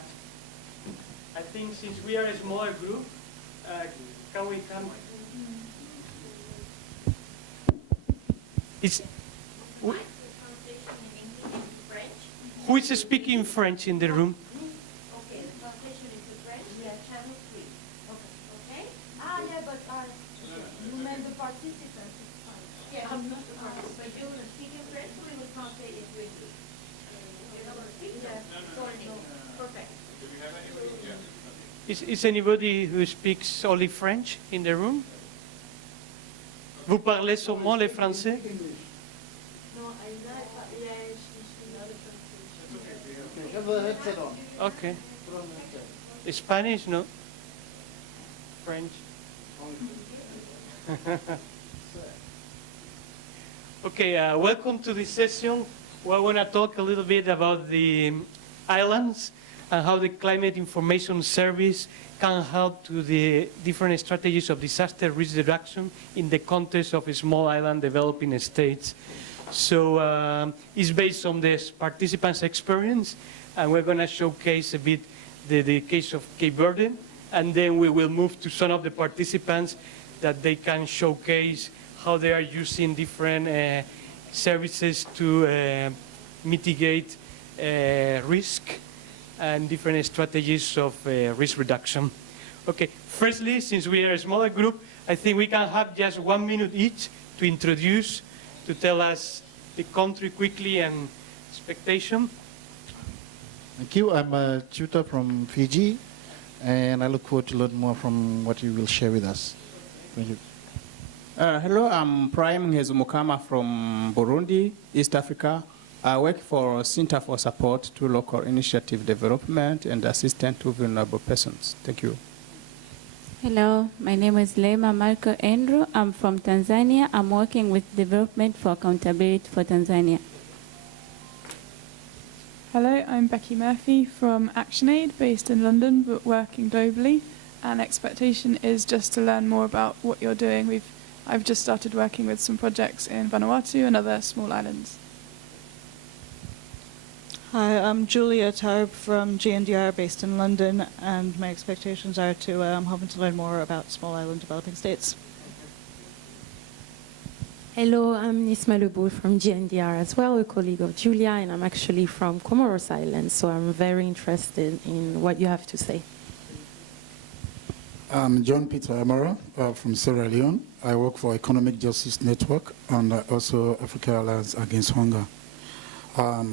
much. I think since we are a smaller group, can we come? Who is speaking French in the room? Okay, the translation into French. Yeah, channel 3. Okay. Yeah, but you meant the participants. It's fine. Yeah, I'm not the participant. But you're going to speak in French, or we will translate it to English? You're not going to speak? Yeah. No. Perfect. Do we have anybody? Yeah. Is anybody who speaks only French in the room? Vous parlez seulement le français? Okay. Spanish, no? French? Okay, welcome to this session. We're going to talk a little bit about the islands and how the Climate Information Service can help to the different strategies of disaster risk reduction in the context of small island developing states. So it's based on this participants' experience, and we're going to showcase a bit the case of Cape Verde, and then we will move to some of the participants that they can showcase how they are using different services to mitigate risk and different strategies of risk reduction. Okay, firstly, since we are a smaller group, I think we can have just 1 minute each to introduce, to tell us the country quickly and expectation. Thank you. I'm a tutor from Fiji, and I look forward to learn more from what you will share with us. Thank you. Hello, I'm Prime Ngezumukama from Burundi, East Africa. I work for Center for Support to Local Initiative Development and Assistance to Vulnerable Persons. Thank you. Hello, my name is Lema Marco Andrew. I'm from Tanzania. I'm working with Development for Accountability for Tanzania. Hello, I'm Becky Murphy from ActionAid, based in London but working globally. And expectation is just to learn more about what you're doing. I've just started working with some projects in Vanuatu and other small islands. Hi, I'm Julia Tarb from GNDR, based in London, and my expectations are to hoping to learn more about small island developing states. Hello, I'm Nisma Leboul from GNDR as well, a colleague of Julia, and I'm actually from Comoros Islands, so I'm very interested in what you have to say. I'm John Peter Amara from Sierra Leone. I work for Economic Justice Network and also Africa Alliance Against Hunger. I'm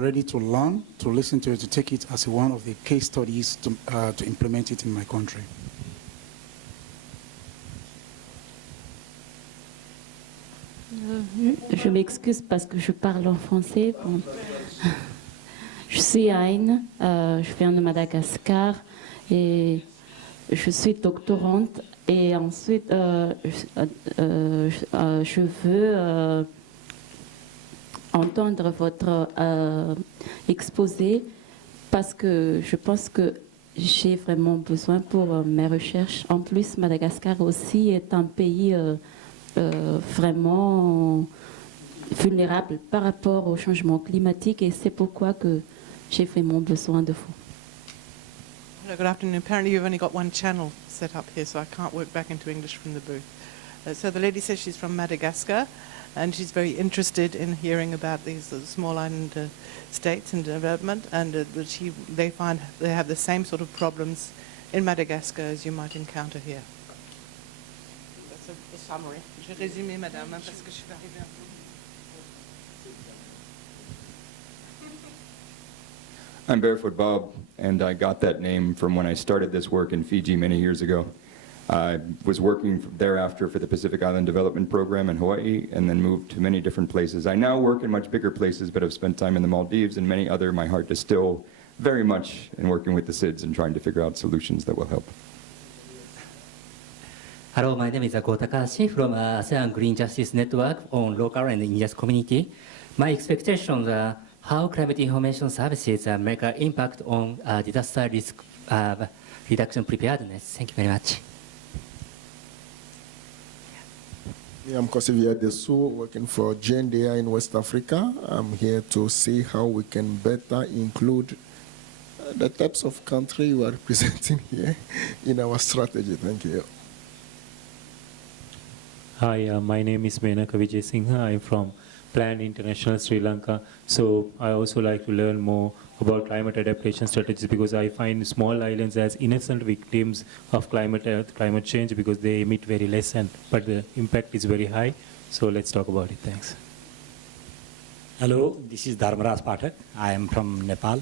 ready to learn, to listen to it, to take it as one of the case studies to implement it in my country. Je m'excuse parce que je parle en français. Bon. Je suis Aïn, je viens de Madagascar et je suis doctorante. Et ensuite, je veux entendre votre exposé parce que je pense que j'ai vraiment besoin pour mes recherches. En plus, Madagascar aussi est un pays vraiment vulnérable par rapport au changement climatique et c'est pourquoi que j'ai vraiment besoin de vous. Hello, good afternoon. Apparently you've only got one channel set up here, so I can't work back into English from the booth. So the lady says she's from Madagascar, and she's very interested in hearing about these small island states and development, and they find they have the same sort of problems in Madagascar as you might encounter here. That's a summary. Je résumé, madame, parce que je suis arrivée un peu. I'm Barefoot Bob, and I got that name from when I started this work in Fiji many years ago. I was working thereafter for the Pacific Island Development Program in Hawaii, and then moved to many different places. I now work in much bigger places, but have spent time in the Maldives and many other. My heart is still very much in working with the SIDS and trying to figure out solutions that will help. Hello, my name is Go Takahashi from ASEAN Green Justice Network on local and indigenous community. My expectations are how climate information services make an impact on disaster risk reduction preparedness. Thank you very much. I'm Kosivia Desu, working for GNDR in West Africa. I'm here to see how we can better include the types of country you are representing here in our strategy. Thank you. Hi, my name is Menaka Vijay Singha. I'm from Plan International Sri Lanka. So I also like to learn more about climate adaptation strategies because I find small islands as innocent victims of climate change because they emit very less, but the impact is very high. So let's talk about it. Thanks. Hello, this is Dharmaraj Pathak. I am from Nepal.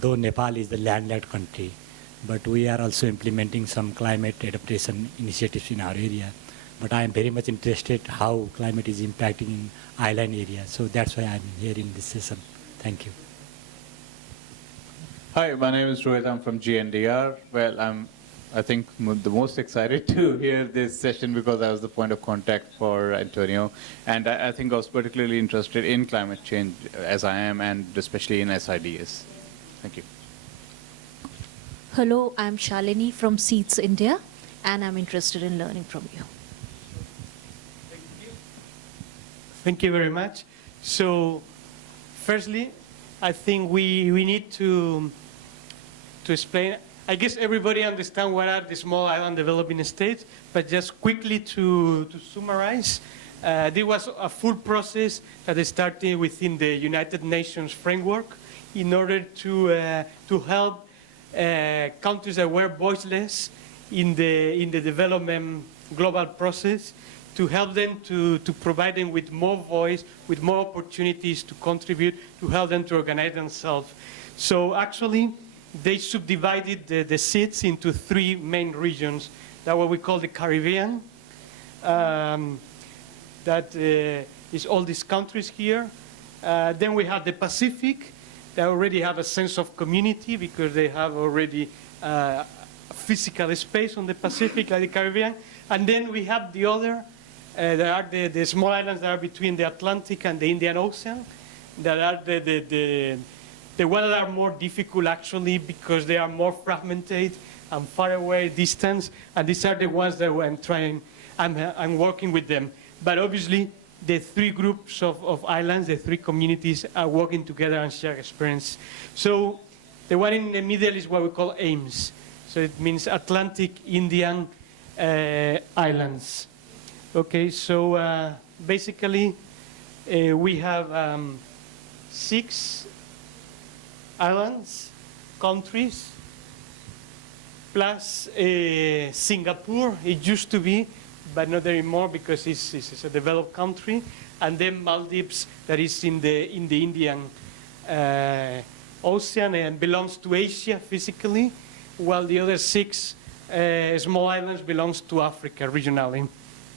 Though Nepal is the landlocked country, but we are also implementing some climate adaptation initiatives in our area. But I am very much interested how climate is impacting in island area. So that's why I'm here in this session. Thank you. Hi, my name is Rohit. I'm from GNDR. Well, I think the most excited to hear this session because I was the point of contact for Antonio. And I think I was particularly interested in climate change as I am, and especially in SIDS. Thank you. Hello, I'm Shalini from Seeds India, and I'm interested in learning from you. Thank you very much. So, firstly, I think we need to explain. I guess everybody understands what are the small island developing states, but just quickly to summarize, there was a full process that started within the United Nations framework in order to help countries that were voiceless in the development global process, to help them to provide them with more voice, with more opportunities to contribute, to help them to organize themselves. So actually, they subdivided the seats into three main regions. That's what we call the Caribbean. That is all these countries here. Then we have the Pacific. They already have a sense of community because they have already physical space on the Pacific, like the Caribbean. And then we have the other. There are the small islands that are between the Atlantic and the Indian Ocean. That are the ones that are more difficult actually because they are more fragmented and far away distance. And these are the ones that I'm working with them. But obviously, the three groups of islands, the three communities are working together and share experience. So the one in the middle is what we call AIMS. So it means Atlantic Indian Islands. Okay, so basically we have 6 islands, countries, plus Singapore. It used to be, but not anymore because it's a developed country, and then Maldives that is in the Indian Ocean and belongs to Asia physically, while the other 6 small islands belongs to Africa regionally.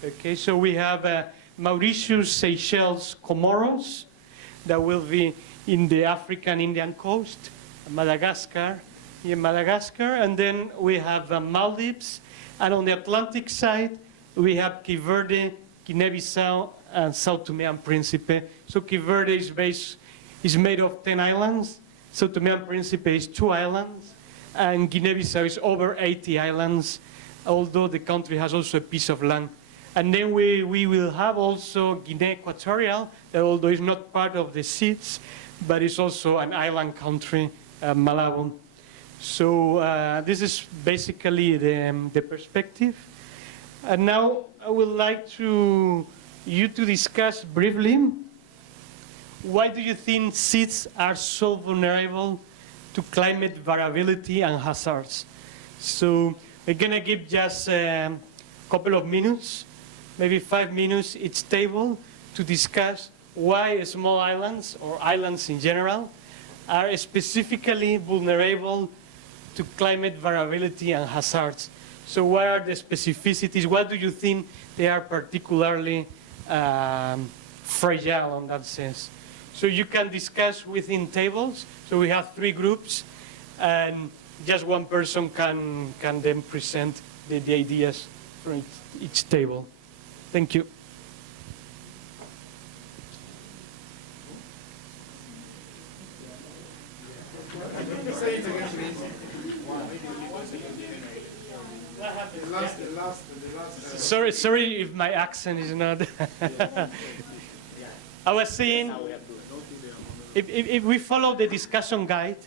Okay, so we have Mauritius, Seychelles, Comoros, that will be in the African Indian coast, Madagascar, and then we have Maldives, and on the Atlantic side, we have Cape Verde, Guinea-Bissau, and Sao Tome and Principe. So Cape Verde is made of 10 islands, Sao Tome and Principe is 2 islands, and Guinea-Bissau is over 80 islands, although the country has also a piece of land. And then we will have also Guinea Equatorial, that although it's not part of the seats, but it's also an island country, Malabo. So this is basically the perspective. And now I would like you to discuss briefly, why do you think seats are so vulnerable to climate variability and hazards? So we're going to give just a couple of minutes, maybe 5 minutes each table, to discuss why small islands, or islands in general, are specifically vulnerable to climate variability and hazards. So what are the specificities? What do you think they are particularly fragile in that sense? So you can discuss within tables. So we have 3 groups, and just one person can then present the ideas from each table. Thank you. Sorry if my accent is not. I was saying, if we follow the discussion guide,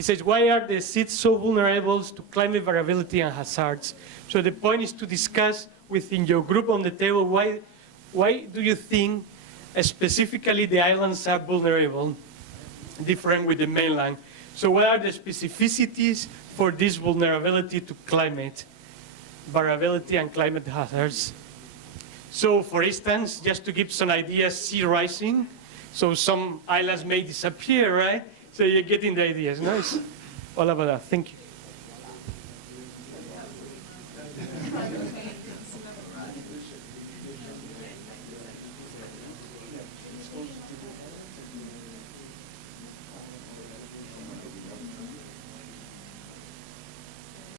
He says, why are the seeds so vulnerable to climate variability and hazards? So the point is to discuss within your group on the table, why do you think specifically the islands are vulnerable, different with the mainland? So what are the specificities for this vulnerability to climate variability and climate hazards? So for instance, just to give some ideas, sea rising. So some islands may disappear, right? So you're getting the ideas, no? It's all about that. Thank you.